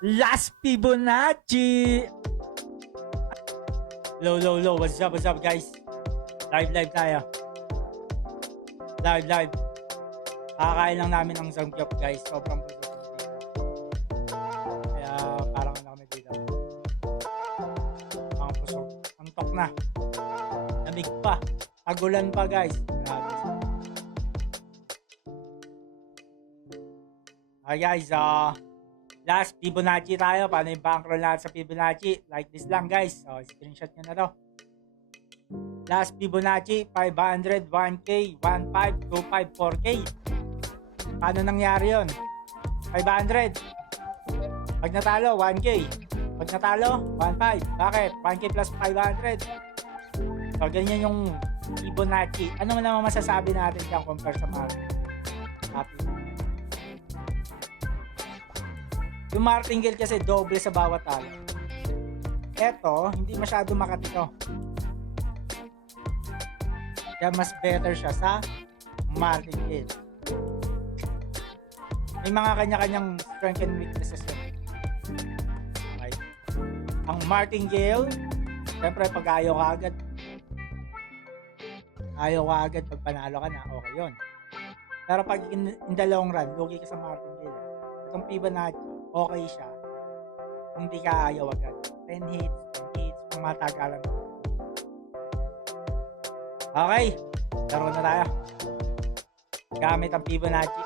Last Fibonacci! Low. What's up, guys? Live tayo. Live. Kakakain lang namin ng Zamgyup, guys. Sobrang busog na dito. Kaya parang ano kami dito. Ang busog. Antok na. Lamig pa. Tagulan pa, guys. Grabe. Guys, last Fibonacci tayo. Paano yung bankroll natin sa Fibonacci? Like this lang, guys. Screenshot nyo na to. Last Fibonacci, 500, 1K, 1.5, 2.5, 4K. Paano nangyari yun? 500. Pag natalo, 1K. Pag natalo, 1.5. Bakit? 1K plus 500. So, ganyan yung Fibonacci. Ano naman masasabi natin dyan compare sa market? Happy. Yung martingale kasi doble sa bawat talo. Eto, hindi masyado makatito. Kaya mas better siya sa martingale. May mga kanya-kanyang strength and weaknesses yun. Okay. Ang martingale, siyempre pag ayaw ka agad pag panalo ka na, okay yun. Pero pag in the long run, lugi ka sa martingale. Itong Fibonacci, okay siya kung di ka ayaw agad. 10 hits, matagalan. Okay, laro na tayo. Gamit ang Fibonacci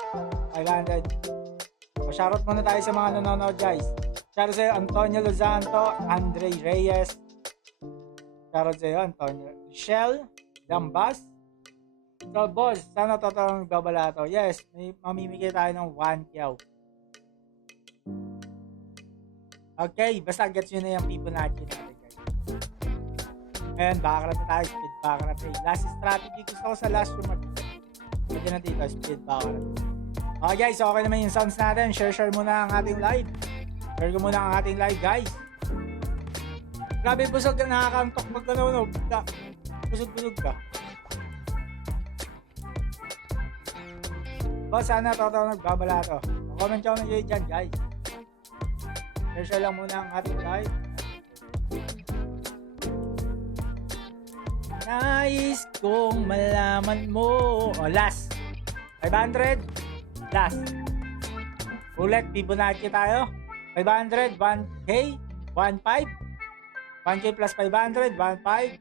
500. Shoutout muna tayo sa mga nanonood, guys. Shoutout sa'yo Antonio Lozanto, Andre Reyes. Shoutout sa'yo Antonio Michelle Dambas. So boss, sana totoong babalato. Yes, may mamimigay tayo ng 1 kyaw. Okay, basta gets nyo na yung Fibonacci natin, guys. Ngayon, baccarat na tayo. Speed baccarat. Last strategy. Gusto ko sa last room. Pwede na dito. Speed baccarat. Okay, guys. Okay naman yung sounds natin. Share muna ang ating live. Share ko muna ang ating live, guys. Grabe, busog ka. Nakakantok pag nanonood ka. Busog ka. Boss, sana totoo nagbabala to. Comment nyo kayo dyan, guys. Share lang muna ang ating live. Nais kong malaman mo. Last 500. Last ulit Fibonacci tayo. 500, 1K, 1.5, 1K plus 500, 1.5,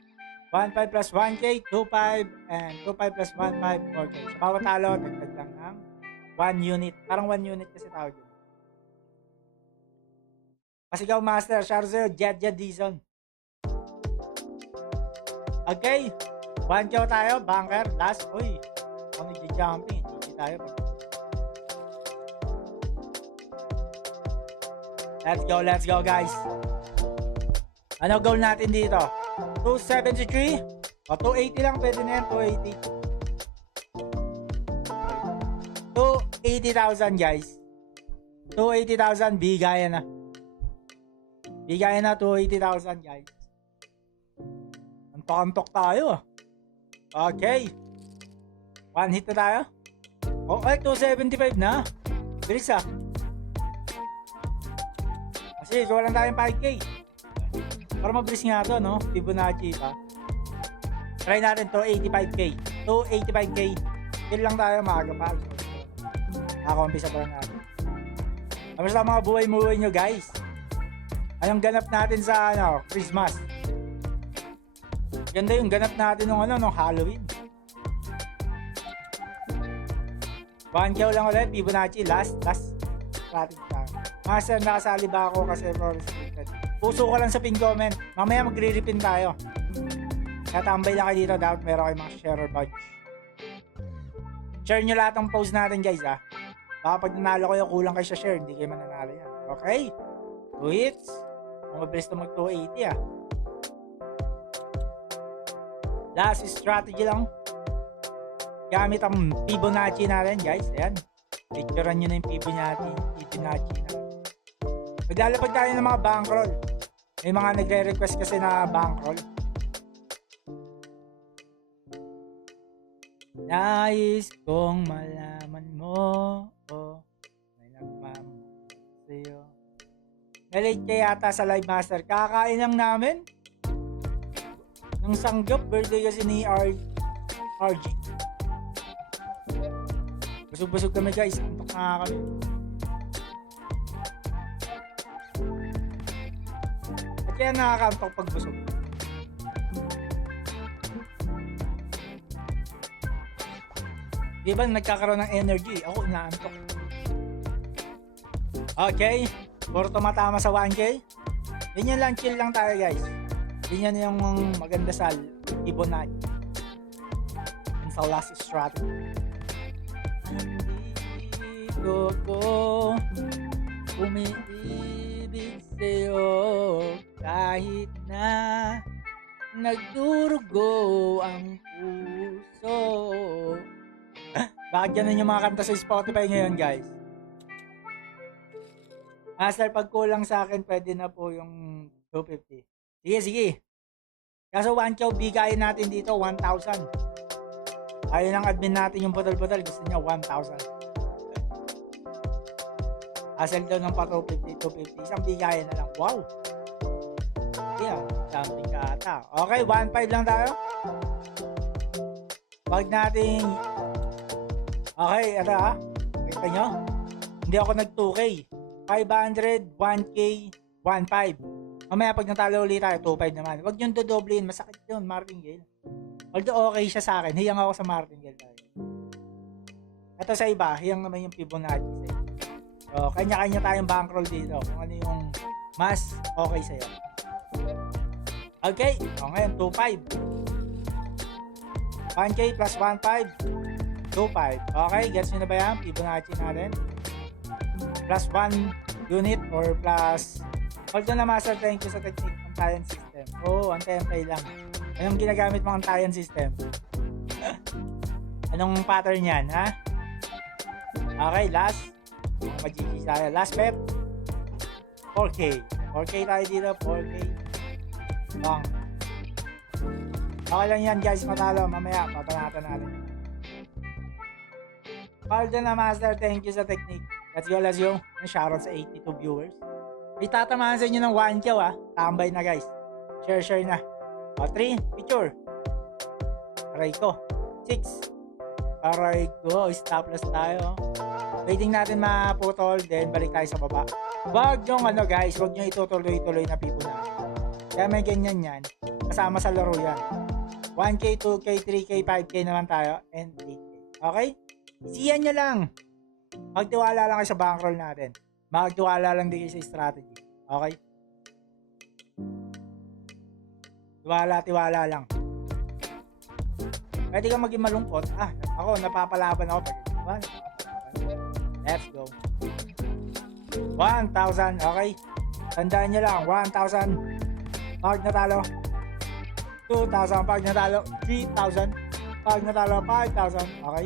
1.5 plus 1K, 2.5, and 2.5 plus 1.5, 4K. Sa bawat talo, dagdag lang ng 1 unit. Parang 1 unit kasi tawag yun. Pasigaw Master, share sa'yo, Jet Dizon. Okay, 1K tayo, banker, last. Uy, kung nag-jumping, hindi tayo. Let's go, guys. Ano goal natin dito? 273 o 280 lang, pwede na yan, 280. 280,000, guys. 280,000, bigayan na. Bigayan na, 280,000, guys. Antok tayo. Okay. 1 hit na tayo. Okay, 275 na. Bilis ah. Kasi gawa lang tayong 5K. Para mabilis nga to, no? Fibonacci pa. Try natin to, 85K. 285K. Kill lang tayo, maaga pa. Nakakumpisa pa lang natin. Kamusta mga buhay-muhay nyo, guys? Anong ganap natin sa Christmas? Ganda yung ganap natin nung Halloween. 1K lang ulit, Fibonacci, last strategy tayo. Master, nakasali ba ako kasi for restricted? Puso ko lang sa pin comment. Mamaya magre-repin tayo. Katambay lang kayo dito, dapat meron kayo mga share or badge. Share nyo lahat ng post natin, guys, ha. Baka pag nanalo kayo, kulang kayo sa share, hindi kayo mananalo yan. Okay? 2 hits. Mabilis na mag 280, ah. Last strategy lang. Gamit ang Fibonacci natin, guys. Ayan. Picturean nyo na yung Fibonacci natin. Maglalapag tayo ng mga bankroll. May mga nagre-request kasi na bankroll. Nais kong malaman mo. May nagmamahal sa'yo. Nalate ka yata sa live master. Kakain lang namin. Nang sanggap, birthday kasi ni RG. Busog-busog kami guys. Antok na kami. At kaya nakakaantok pag busog. Di ba nagkakaroon ng energy? Ako inaantok. Okay. Puro tumatama sa 1K. Ganyan lang, chill lang tayo guys. Ganyan yung maganda sa Fibonacci. And sa last strategy. Andito ko umiibig sa'yo kahit na nagdurugo ang puso. Bakit ganun yung mga kanta sa Spotify ngayon guys? Master, pag kulang sa akin, pwede na po yung 250. Sige, sige. Kaso 1K, bigayin natin dito, 1,000. Ayaw ng admin natin yung botol-botol. Gusto niya 1,000. Asal daw ng pa 250, 250. Isang bigayin na lang. Wow. Yeah, jumping ka ata. Okay, 1,500 lang tayo. Wag natin... Okay, ito ha. Kita nyo? Hindi ako nag-2K. 500, 1K, 1.5. Mamaya pag natalo ulit tayo, 2.5 naman. Huwag yung dodoblein. Masakit yun, martingale. Although okay siya sa akin. Hiyang ako sa martingale tayo. Ito sa iba, hiyang naman yung Fibonacci sa iba. So, kanya-kanya tayong bankroll dito. Kung ano yung mas okay sa'yo. Okay. O ngayon, 2.5. 1K plus 1.5. 2.5. Okay, gets nyo na ba yan? Fibonacci natin. Plus 1 unit or plus... Hold on na master, thank you sa technique ng Antayan system. Oh, antay-antay lang. Anong ginagamit mo ang Antayan system? Anong pattern yan, ha? Okay, last. Mag-GG tayo. Last bet. 4K. 4K tayo dito. 4K. Long. Okay lang yan guys, matalo. Mamaya, papanatan natin. Hold on na master, thank you sa technique. Let's go, let's go. Shoutout sa 82 viewers. May tatamaan sa inyo ng 1K ha. Tambay na guys. Share na. O, 3. Picture. Aray ko. 6. Aray ko. Stop loss tayo. Waiting natin maputol. Then balik tayo sa baba. Wag yung ano guys. Wag nyo itutuloy-tuloy na Fibonacci. Kaya may ganyan yan. Kasama sa laro yan. 1K, 2K, 3K, 5K naman tayo. And 8K. Okay? Isiyan nyo lang. Magtiwala lang kayo sa bankroll natin. Magtiwala lang din kayo sa strategy. Okay? Tiwala lang. Pwede kang maging malungkot. Ako, napapalaban ako. Let's go. 1,000. Okay? Tandaan nyo lang. 1,000. Pag natalo. 2,000. Pag natalo. 3,000. Pag natalo. 5,000. Okay?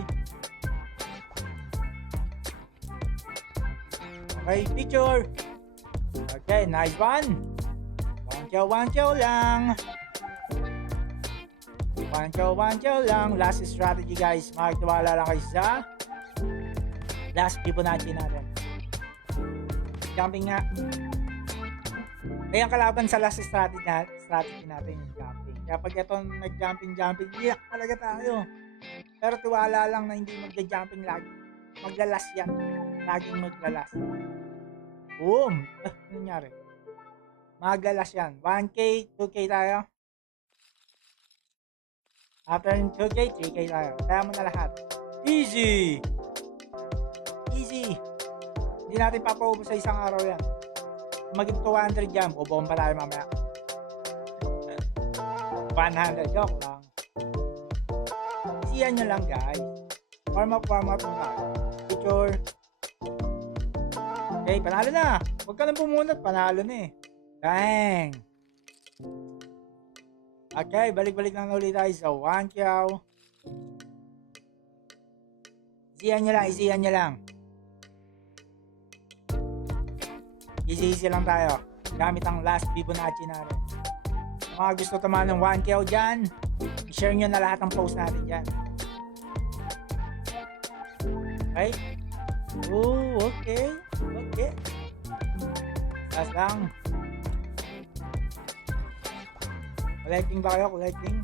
Okay, picture. Okay, nice one. 1K lang. 1K lang. Last strategy guys. Magtiwala lang kayo sa last Fibonacci natin. Jumping nga. Ay, ang kalaban sa last strategy natin yung jumping. Kaya pag ito nag-jumping, iyak talaga tayo. Pero tiwala lang na hindi magja-jumping lagi. Maglalas yan. Laging maglalas. Boom! Ano nangyari? Magalas yan. 1K, 2K tayo. After 2K, 3K tayo. Kaya mo na lahat. Easy! Easy! Hindi natin papaubos sa isang araw yan. Maging 200 yan. Bubomba tayo mamaya. 100. Joke lang. Easyan nyo lang guys. Warm up muna. Picture. Okay, panalo na. Huwag ka nang pumunot. Panalo na eh. Dang. Okay, balik-balik lang ulit tayo sa 1K. Isiyan nyo lang. Easy lang tayo. Gamit ang last Fibonacci natin. Mga gusto tamaan ng 1K dyan, i-share nyo na lahat ng post natin dyan. Okay? Oh, okay. Last lang. Collecting ba kayo? Collecting?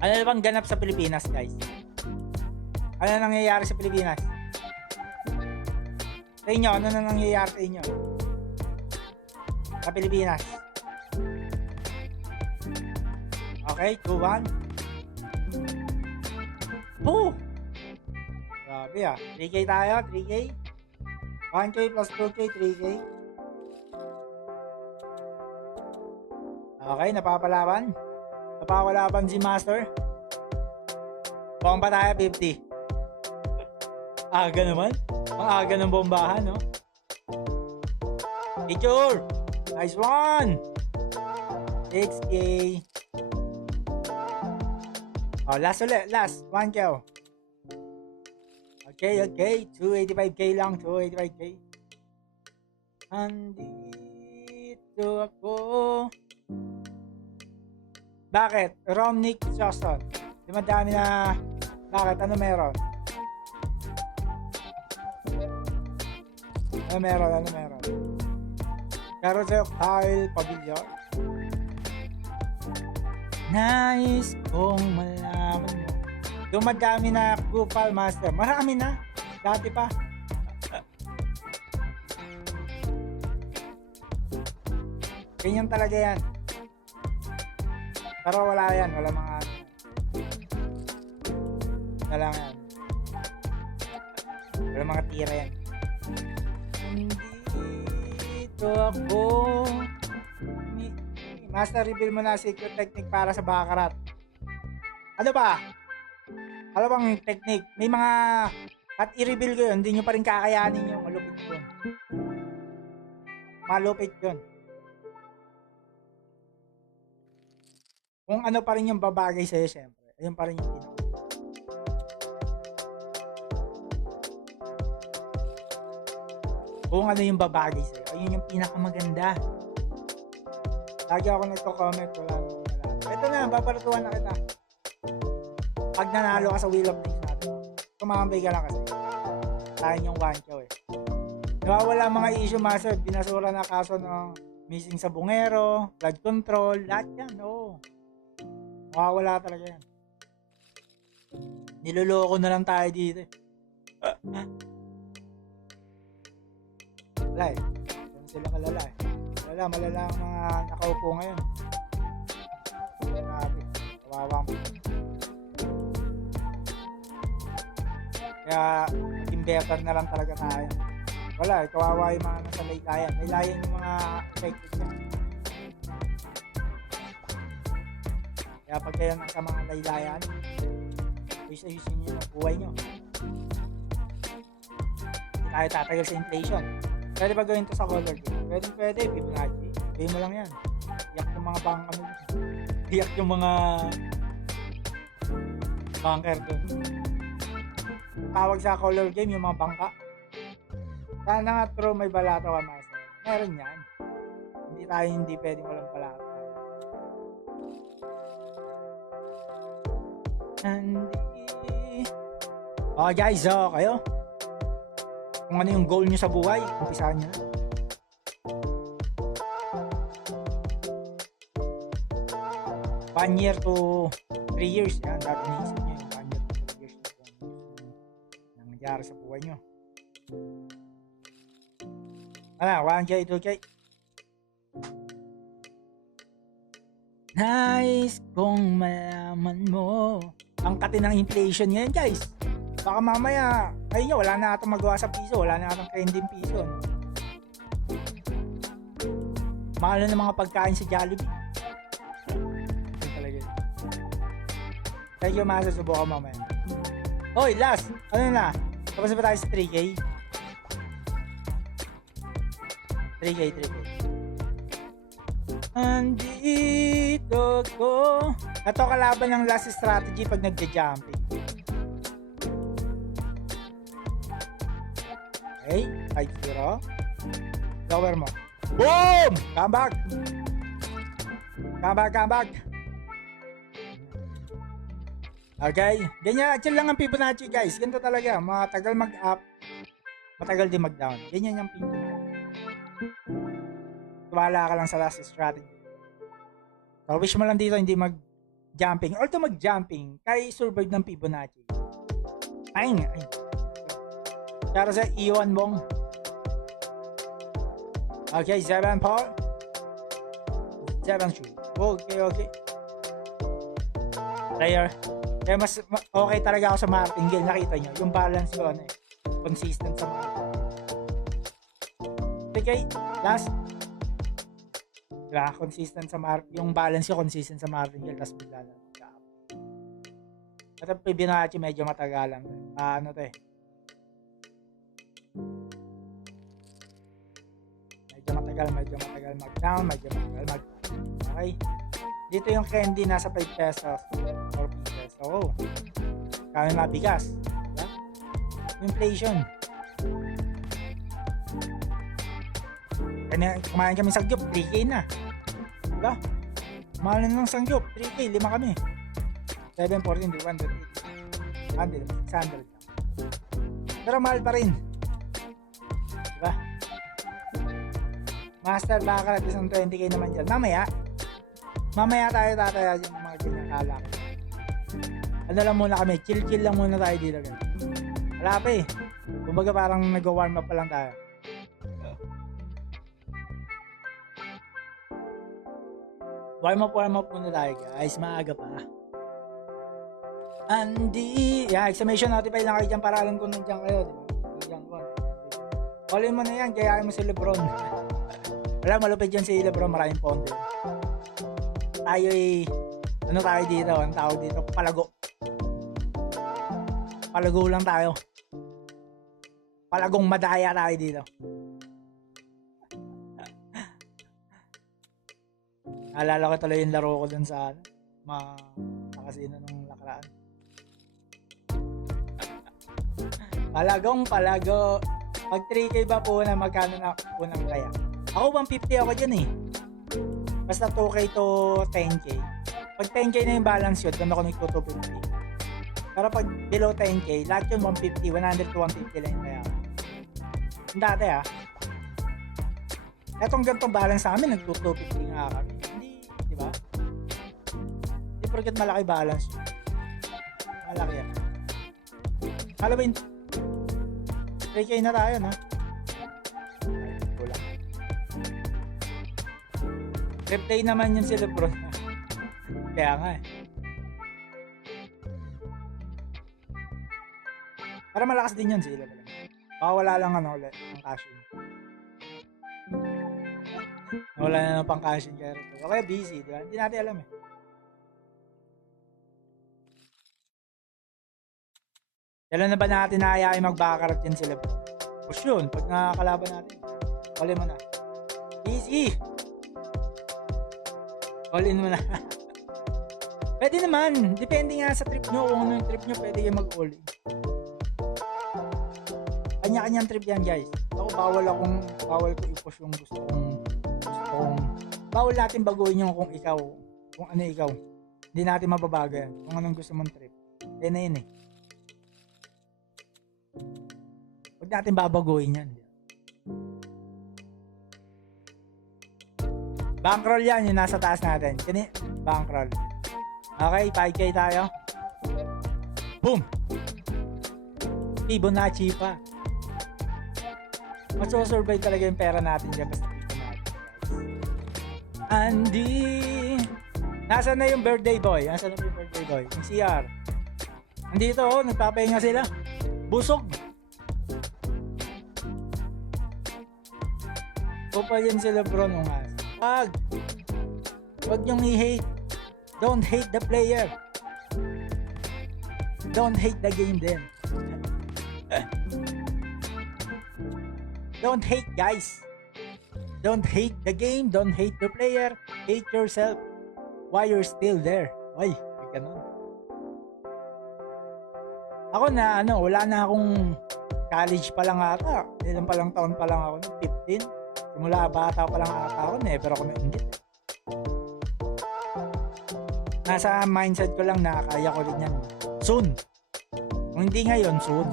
Ano na bang ganap sa Pilipinas, guys? Ano na nangyayari sa Pilipinas? Sa inyo, ano na nangyayari sa inyo? Sa Pilipinas. Okay, 2-1. Oh! Grabe ah. 3K tayo, 3K. 1K plus 2K, 3K. Okay, napapalaban. Napapalaban si Master. Bomba tayo, 50. Aga naman. Ang aga ng bombahan, no? Picture! Nice one! 6K. Oh, last ulit. Last. 1K. Okay. 285K lang. 285K. Andito ako. Bakit? Romnick Johnson. Di madami na. Bakit? Ano meron? Ano meron? Carousel Kyle Pavilion. Nice kong malaman mo. Dumadami na Gupal Master. Marami na. Dati pa. Ganyan talaga yan. Pero wala yan. Wala mga ano. Wala yan. Wala mga tira yan. Dito ako. Master, reveal mo na secret technique para sa Baccarat. Ano ba? Ano bang technique? May mga at i-reveal ko yun, hindi nyo pa rin kakayanin yung malupit yun. Malupit yun. Kung ano pa rin yung babagay sa'yo, syempre. Ayun pa rin yung pinaka. Kung ano yung babagay sa'yo, ayun yung pinakamaganda. Lagi ako nagko-comment, wala. Ito na, babaratuhan na kita. Pag nanalo ka sa Wheel of Things natin, kumambay ka lang kasi. Sayang yung 1K eh. Nawawala mga issue, Master. Binasura na kaso ng missing sa bungero, flood control, lahat yan, oo. Nawawala talaga yan. Niloloko na lang tayo dito eh. Wala eh. Doon sila kalala eh. Malala ang mga nakaupo ngayon. Grabe. Kawawa mo. Kaya maging better na lang talaga tayo. Wala eh. Kawawa yung mga nasa laylayan. Laylayan yung mga affected yan. Kaya pag kayo nasa mga laylayan, ayusin nyo yung buhay nyo. Hindi tayo tatagal sa inflation. Pwede ba gawin to sa color game? Pwede, Fibonacci. Gawin mo lang yan. Iyak yung mga iyak yung mga banker doon. Tawag sa color game yung mga bangka. Sana nga true may balato ka, Master. Meron yan. Hindi pwedeng walang balato. Okay guys, kayo. Kung ano yung goal nyo sa buhay, umpisahan nyo na. One year to 3 years. Yan, dati naisip nyo yung 1 year to 3 years. Nangyari sa buhay nyo. Ano, 1K, 2K. Nice kong malaman mo. Ang kati ng inflation ngayon, guys. Baka mamaya, ayun nyo, wala na atong magawa sa piso. Wala na atong trending piso. Mahal na ng mga pagkain sa Jollibee. Ito talaga. Thank you, Master. Subukan mamaya. Hoy, last. Ano na? Tapos ba tayo sa 3K? 3K. Andito ko. Ito kalaban ng last strategy pag nagja-jumping. Okay, 5-0. Lower mo. Boom! Come back! Okay, ganyan. Chill lang ang Fibonacci, guys. Ganito talaga. Matagal mag-up, matagal din mag-down. Ganyan yung Fibonacci. Wala ka lang sa last strategy. So, wish mo lang dito hindi mag-jumping. Although mag-jumping, kaya survive ng Fibonacci. Ay. Para sa Iwan Bong. Okay, 7 Paul. 7 shoe. Okay. Player. Kaya mas okay talaga ako sa martingale. Nakita nyo, yung balance ko, consistent sa martingale. Okay, last. Diba, consistent sa yung balance ko, consistent sa martingale, tapos bigla na mag-up. At ang Fibonacci, medyo matagalan. Ano to eh. Medyo matagal mag-down, medyo matagal mag-down. Okay? Dito yung candy nasa 5 pesos. 4 pieces. Oo. Kami mabigas. Diba? Inflation. Kumain kami sa gyop, 3K na. Diba? Mahal na ng sangyop, 3K, 5 kami. 714, 280. 600 lang. Pero mahal pa rin. Diba? Master, baka natin isang 20K naman dyan. Mamaya tayo tataya yung mga ganyang alak. Ano lang muna kami, chill lang muna tayo dito. Wala pa eh. Kumbaga parang nag-warm up pa lang tayo. Warm up muna tayo guys. Maaga pa. Exclamation notify lang kayo dyan para alam ko nandiyan kayo. Diba? Callin mo na yan, gayahin mo si Lebron. Wala, malupit yan si Lebron, maraming pondo. Tayo ano tayo dito? Ang tawag dito? Palago. Palago lang tayo. Palagong madaya tayo dito. Naalala ko tuloy yung laro ko dun sa kasino nung nakaraan. Palago. Pag 3K ba po na magkano na unang kaya? Ako 150 ako dyan eh. Basta 2K to 10K. Pag 10K na yung balance yun, doon ako nagto 250. Pero pag below 10K, lahat yun 150, 100 to 150 lang yung kaya. Yung dati etong ganitong balance sa amin, nagto 250 nga kami. Hindi, di ba? Hindi porket malaki balance yun. Malaki yan. Alam mo yun, 3K na tayo, no? Replay naman yun si Lebron. Kaya nga eh. Para malakas din yun si Lebron. Baka wala lang ulit ang cash-in. Wala na ng pang cash-in kaya Lebron. O kaya busy, diba? Hindi natin alam eh. Kailan na ba natin naayain mag-baccarat yan si Lebron? Push yun, pag nakakalaban natin. Huli mo na. Easy! All in mo na. Pwede naman. Depende nga sa trip nyo. Kung ano yung trip nyo, pwede kayo mag-all in. Kanya-kanyang trip yan, guys. Ako, bawal ko i-push yung gusto kong bawal natin baguhin yung kung ano ikaw. Hindi natin mababago yan. Kung anong gusto mong trip. Yan na yun eh. Huwag natin babaguhin yan. Bankroll yan, yung nasa taas natin. Bankroll. Okay, 5K tayo. Boom! Fibonacci pa. Masosurvive talaga yung pera natin dyan basta Fibonacci. Andy! Nasaan na yung birthday boy? Nasaan na yung birthday boy? Yung CR. Andito, nagpapahinga sila. Busog! Kupal yan si Lebron o nga. Wag niyong i-hate. Don't hate the player. Don't hate the game then. Don't hate, guys. Don't hate the game. Don't hate the player. Hate yourself while you're still there. Ay, ganun. Ako na, wala na akong college pa lang ata. Ilang pa lang taon pa lang ako. 15. Simula bata pa lang ata ako, never ako na-inggit. Nasa mindset ko lang na kaya ko rin yan. Soon. Kung hindi ngayon, soon.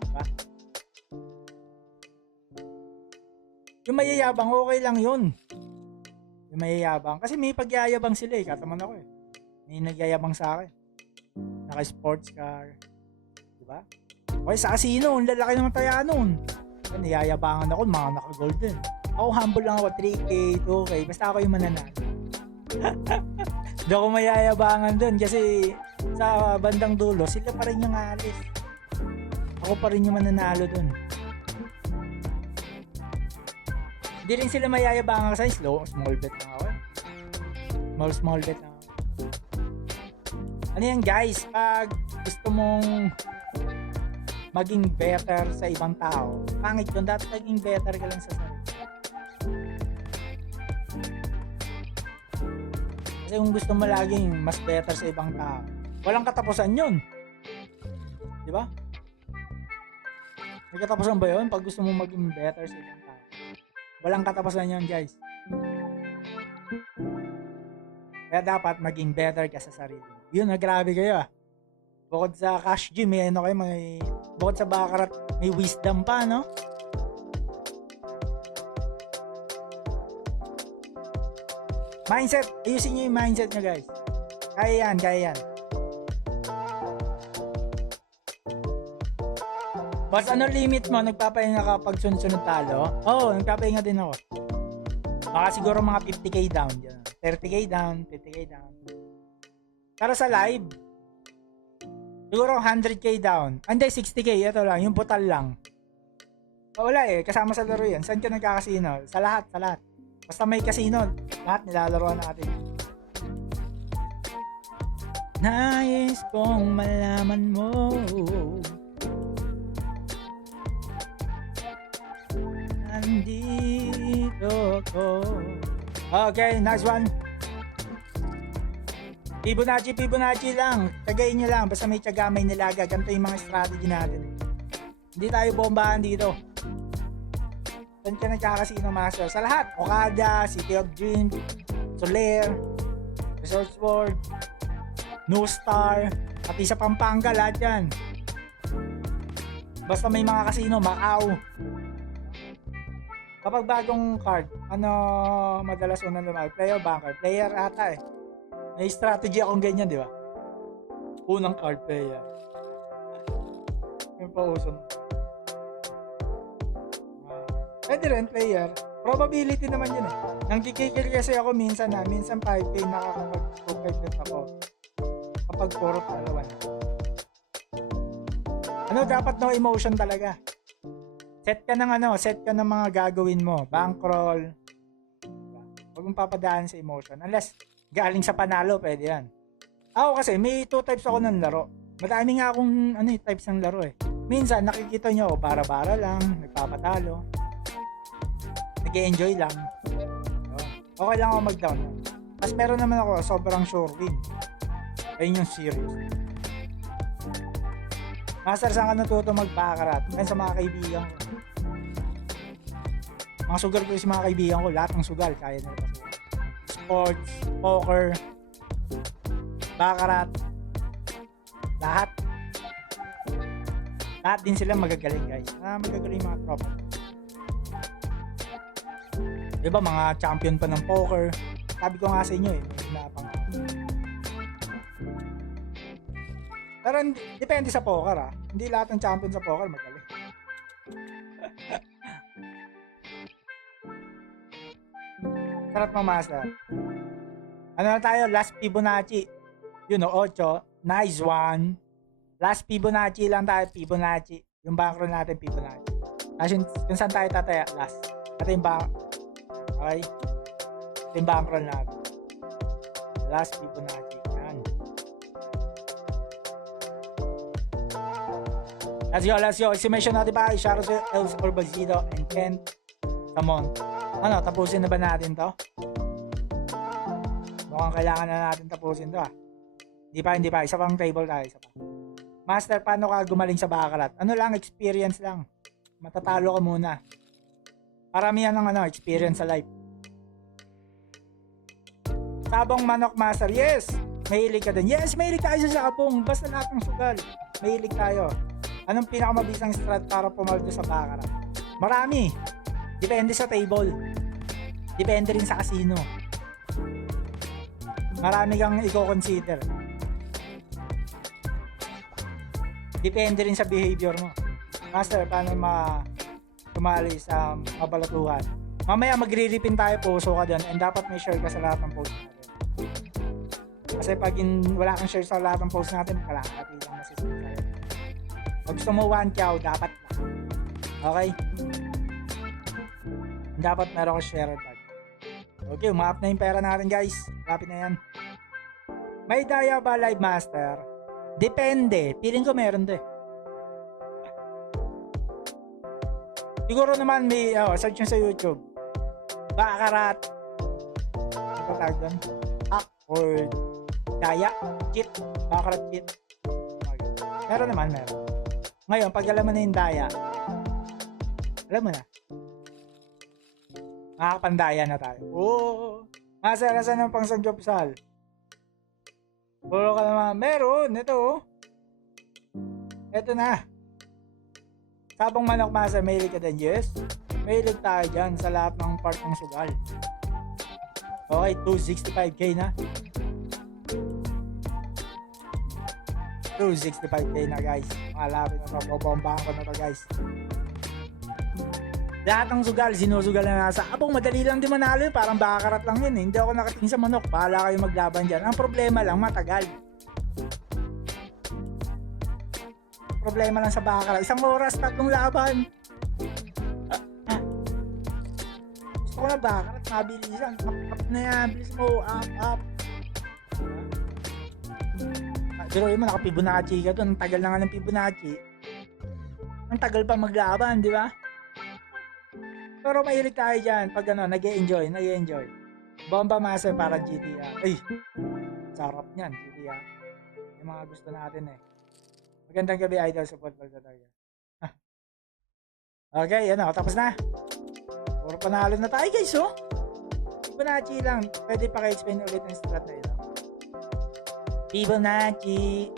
Diba? Yung mayayabang, okay lang yun. Yung mayayabang. Kasi may pagyayabang sila eh. Kataman ako eh. May nagyayabang sa akin. Naka-sports car. Diba? Okay, sa casino, ang lalaki naman tayo nun. Niyayabangan ako, mga naka-golden. Ako humble lang ako, 3K, 2K. Basta ako yung mananalo. Hindi ako mayayabangan dun kasi sa bandang dulo, sila pa rin yung alis. Ako pa rin yung mananalo dun. Hindi rin sila mayayabangan kasi small bet lang ako. Small bet lang ako. Ano yan guys, pag gusto mong maging better sa ibang tao, pangit yun, dapat maging better ka lang sa sarili. Kasi kung gusto mo laging mas better sa ibang tao, walang katapusan yun. Di ba? May katapusan ba yun pag gusto mo maging better sa ibang tao? Walang katapusan yun guys. Kaya dapat maging better ka sa sarili. Yun, grabe kayo ah. Bukod sa cash gym, bukod sa baccarat, may wisdom pa, no? Mindset, ayusin nyo yung mindset nyo guys. Kaya yan. Boss, ano limit mo? Nagpapahinga ka pag sunod-sunod talo? Oo, nagpapahinga din ako. Baka siguro mga 50k down. 30k down, 50k down. Pero sa live, siguro 100k down. Hindi, 60k. Ito lang, yung putal lang. Wala eh, kasama sa laro yan. Saan ka nagkakasino? Sa lahat. Basta may casino, lahat nilalaroan natin. Nais kong malaman mo. Nandito ko. Okay, next one. Fibonacci lang. Tagayin nyo lang. Basta may tiyaga, may nilaga. Ganito yung mga strategy natin. Hindi tayo bombahan dito. Saan ka nagkakasino master? Sa lahat. Okada, City of Dreams, Soler, Resort World, New Star, pati sa Pampanga, lahat yan. Basta may mga kasino, Macau. Kapag bagong card, madalas unang lumaki? Player, banker? Player ata eh. May strategy akong ganyan, di ba? Unang card player. Yung pauson. Pwede rin, player. Probability naman yun eh. Nang kikikil kasi ako minsan 5k nakakapag-2 ako. Kapag puro dalawa na. Dapat no emotion talaga. Set ka ng mga gagawin mo. Bankroll. Huwag mong papadaan sa emotion. Unless, galing sa panalo, pwede yan. Ako kasi, may 2 types ako ng laro. Madami nga akong types ng laro eh. Minsan, nakikita nyo, bara-bara lang, nagpapatalo. Nag-enjoy lang. Okay lang ako mag-down. Mas meron naman ako, sobrang sure win. Ayun yung serious. Master, saan ka natuto mag-baccarat? Ngayon sa mga kaibigan ko. Mga sugal ko yung mga kaibigan ko, lahat ng sugal, kaya nila pa sugal. Sports, poker, baccarat, lahat din sila magagaling guys. Magagaling mga tropa. Diba mga champion pa ng poker? Sabi ko nga sa inyo eh, may hinapang. Pero depende sa poker hindi lahat ng champion sa poker magaling. Sarap mamasa. Ano na tayo? Last Fibonacci. 8. Nice one. Last Fibonacci lang tayo. Fibonacci. Yung bankroll natin, Fibonacci. Kasi kung saan tayo tataya? Last. Ito yung okay? Ito yung bankroll natin. Last Fibonacci. Yan. Let's go. Estimation natin pa. Shoutout to Els Orbazito and Kent Samon. Tapusin na ba natin to? Mukhang kailangan na natin tapusin to Hindi pa. Isa pang table tayo. Isa pa. Master, paano ka gumaling sa baccarat? Experience lang. Matatalo ka muna. Paramihan ng experience sa life. Sabong manok, master. Yes! Mahilig ka din. Yes, mahilig tayo sa sakapong. Basta lahat ng sugal. Mahilig tayo. Anong pinakamabisang strat para pumaldo sa baccarat? Marami. Depende sa table. Depende rin sa casino. Marami kang i-consider. Depende rin sa behavior mo. Master, paano sumali sa mabalatuhan? Mamaya magre-ripin tayo, puso ka dyan, and dapat may share ka sa lahat ng post natin. Kasi pag wala kang share sa lahat ng post natin, kalahati lang masisip sa'yo. Pag gusto mo 1K, dapat lang. Okay? Dapat meron ka share tag. Okay, umaap na yung pera natin, guys. Lapit na yan. May daya ba, Live Master? Depende. Feeling ko meron din. Siguro naman may search nyo sa YouTube. Bakarat. Ano tawag doon? Hack or daya? Cheat. Bakarat cheat. Okay. Meron naman, meron. Ngayon, pag alam mo na yung daya, alam mo na. Makakapandaya na tayo. Oo. Masarasan ng pang sanjopsal. Puro ka naman. Meron. Ito. Ito na. Sabong manok, Master, mahilig ka din. Yes. Mahilig tayo dyan sa lahat ng part ng sugal. Okay, 265k na. 265k na, guys. Malapit na ito. Bobombahan ko na to, guys. Lahat ng sugal, sinusugal na nasa. Abong, madali lang di manalo yun. Parang bakarat lang yun eh. Hindi ako nakatingin sa manok. Bahala kayo maglaban dyan. Ang problema lang, matagal. Problema lang sa bakarat. 1 oras, 3 laban. Gusto ko na bakarat, mabilisan. Up na yan. Bilis mo, up. Pero yun mo, naka-Fibonacci ka doon. Ang tagal na nga ng Fibonacci. Ang tagal pa maglaban, di ba? Pero mahilig tayo dyan pag nag-e-enjoy. Bomba Master para GTA. Ay, sarap niyan, GTA. Yung mga gusto natin eh. Magandang gabi, idol, sa football talaga. Okay, tapos na. Puro panalo na tayo, guys, oh. Fibonacci lang. Pwede pa ka-explain ulit ng strat na ito. Fibonacci.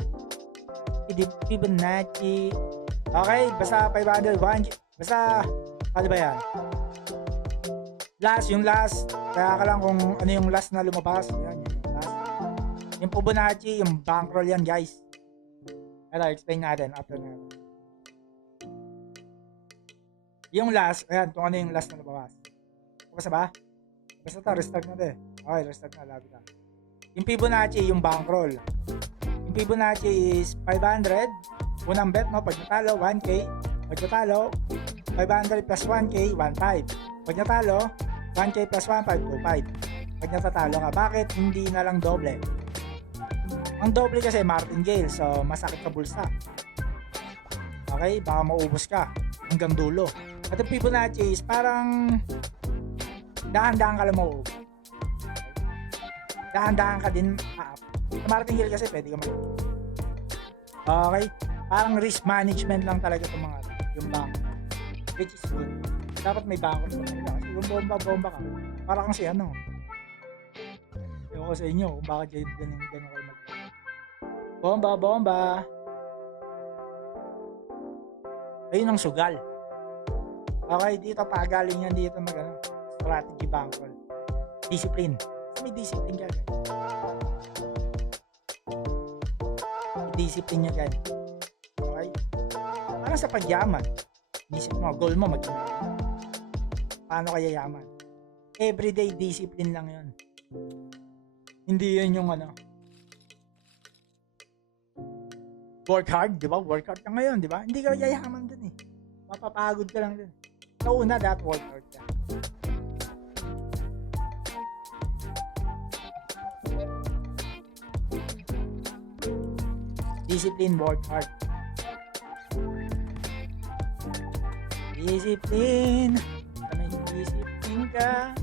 Okay, basta 500, 1. Basta, ano ba yan? Yung last, kaya ka lang kung ano yung last na lumabas. Yan, yung last. Yung Fibonacci, yung bankroll yan, guys. Ito, explain natin after na. Yung last, ayan, kung ano yung last na lumabas. Basta ba? Basta ito, restart na ito. Okay, restart na, labi ka. Yung Fibonacci, yung bankroll. Yung Fibonacci is 500. Unang bet, no? Pag natalo, 1K. Pag natalo, 500 plus 1K, 1.5. Pag natalo, 1K plus 1.5, 2.5. Pag natatalo ka, bakit hindi na lang doble? Ang doble kasi martingale, so masakit sa bulsa. Okay, baka maubos ka hanggang dulo. At yung Fibonacci is parang dahan-dahan ka lang mauubos. Dahan-dahan ka din up. Sa martingale kasi pwede ka mag-ubos. Okay, parang risk management lang talaga itong mga yung bank, which is good. Dapat may bangko sa kanila kasi yung bomba ka, para kang si ano. Ewan ko sa inyo kung bakit ganun kayo mag bomba. Ayun ang sugal. Okay, dito pagaling yan dito strategy bankroll. Discipline. Kasi may discipline ka, guys. Discipline nyo, guys. Okay? Parang sa pagyaman. Isip mo, goal mo maging paano kaya yaman? Everyday discipline lang yun. Hindi yun yung work hard, di ba? Work hard ka ngayon, di ba? Hindi ka yayaman dun eh. Mapapagod ka lang dun. So, una, that work hard ka. Discipline, work hard. Discipline. May discipline ka.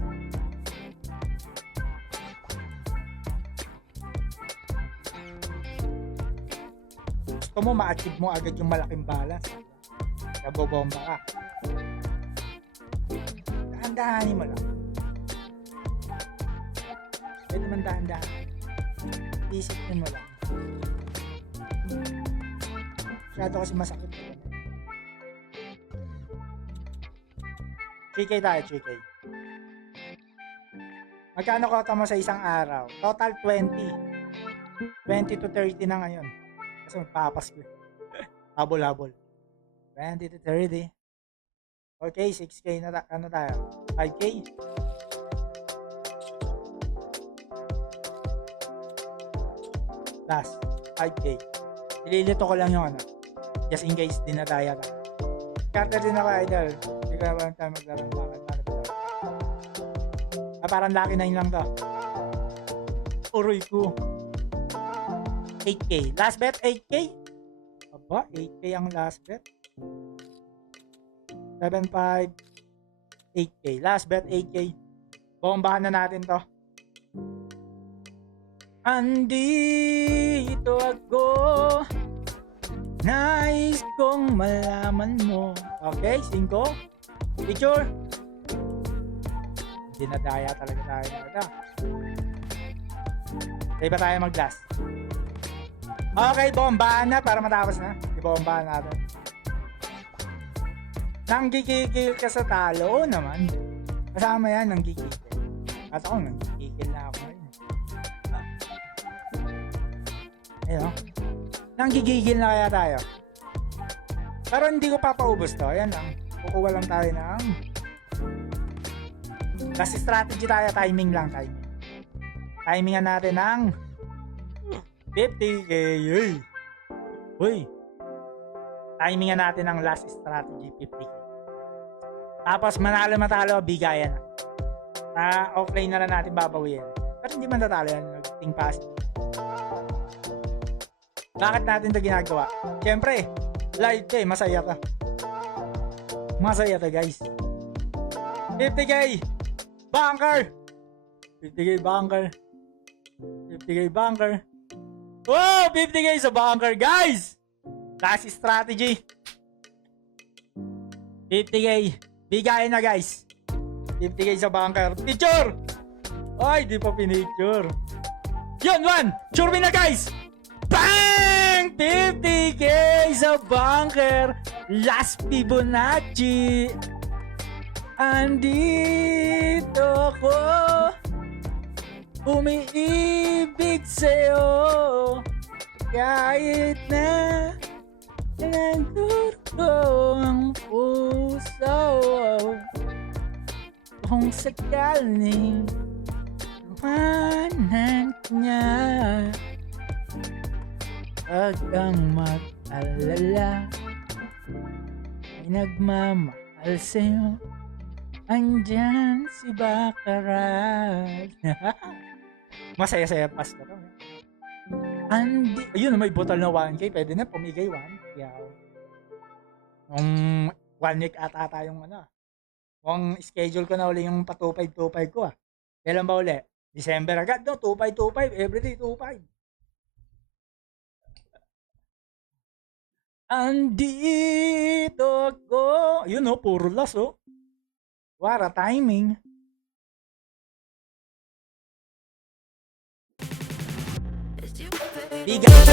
Gusto mo ma-achieve mo agad yung malaking balance. Nabobomba ka. Dahan-dahanin mo lang. Pwede man dahan-dahan. Discipline mo lang. Masyado kasi masakit. 3K tayo, 3K. Magkano kota mo sa isang araw? Total 20. 20 to 30 na ngayon. Kasi magpapas ko. Habol-habol. 20 to 30. Okay, 6K na ano tayo? 5K? Last, 5K. Ililito ko lang yung ano. Just in case din na tayo ka. Scatter din ako, idol. Hindi ko naman tayo maglarang bakit. Parang lucky 9 lang to. Uroy ko. 8K. Last bet, 8K? Aba, 8K ang last bet. 7.5 8K. Last bet 8K. Bombahan na natin to. Andito ako. Nais kong malaman mo. Okay, 5. Picture. Dinadaya talaga tayo na ito. Kaya ba tayo mag-last? Okay, bombahan na para matapos na. Ibombahan natin. Nanggigigil ka sa talo? Oo naman. Kasama yan, nanggigigil. At ako, nanggigigil na ako ngayon. Ayun, nanggigigil na kaya tayo. Pero hindi ko papaubos to. Ayan lang. Kukuha lang tayo ng kasi strategy tayo. Timing lang, timing. Timingan natin ng 50K. Uy. Timingan natin ng last strategy, 50K. Tapos manalo-matalo, bigayan na. Offline na lang natin babawiin. Pero hindi man tatalo yan. Nag-ting pass. Bakit natin ito ginagawa? Siyempre, live ka eh. Masaya ka. Masaya ka guys. 50K! Bunker! 50K bunker. 50K bunker. Wow! 50K sa bunker guys! Last strategy. 50K. Bigayan na guys. 50K sa bunker. Picture! Ay, di pa pinicture. Yun, one! Sure win na guys! Bang! 50K sa bunker. Last Fibonacci. Andito ako. Umiibig sa'yo. Kahit na nagdurgo ang puso. Kung sakaling tumanan niya, wag kang mag-alala. May nagmamahal sa'yo. Andyan si Baccarat. Masaya-saya pas ka to. Ayun, may bottle na 1K. Pwede na, pumigay 1. Yaw. 1 week ata yung ano. Kung schedule ko na uli yung pa 2525 ko ah. Kailan ba uli? December agad, no? 2525. Everyday 25. Andito ako. Yun oh, puro last oh. What a timing. Bigat.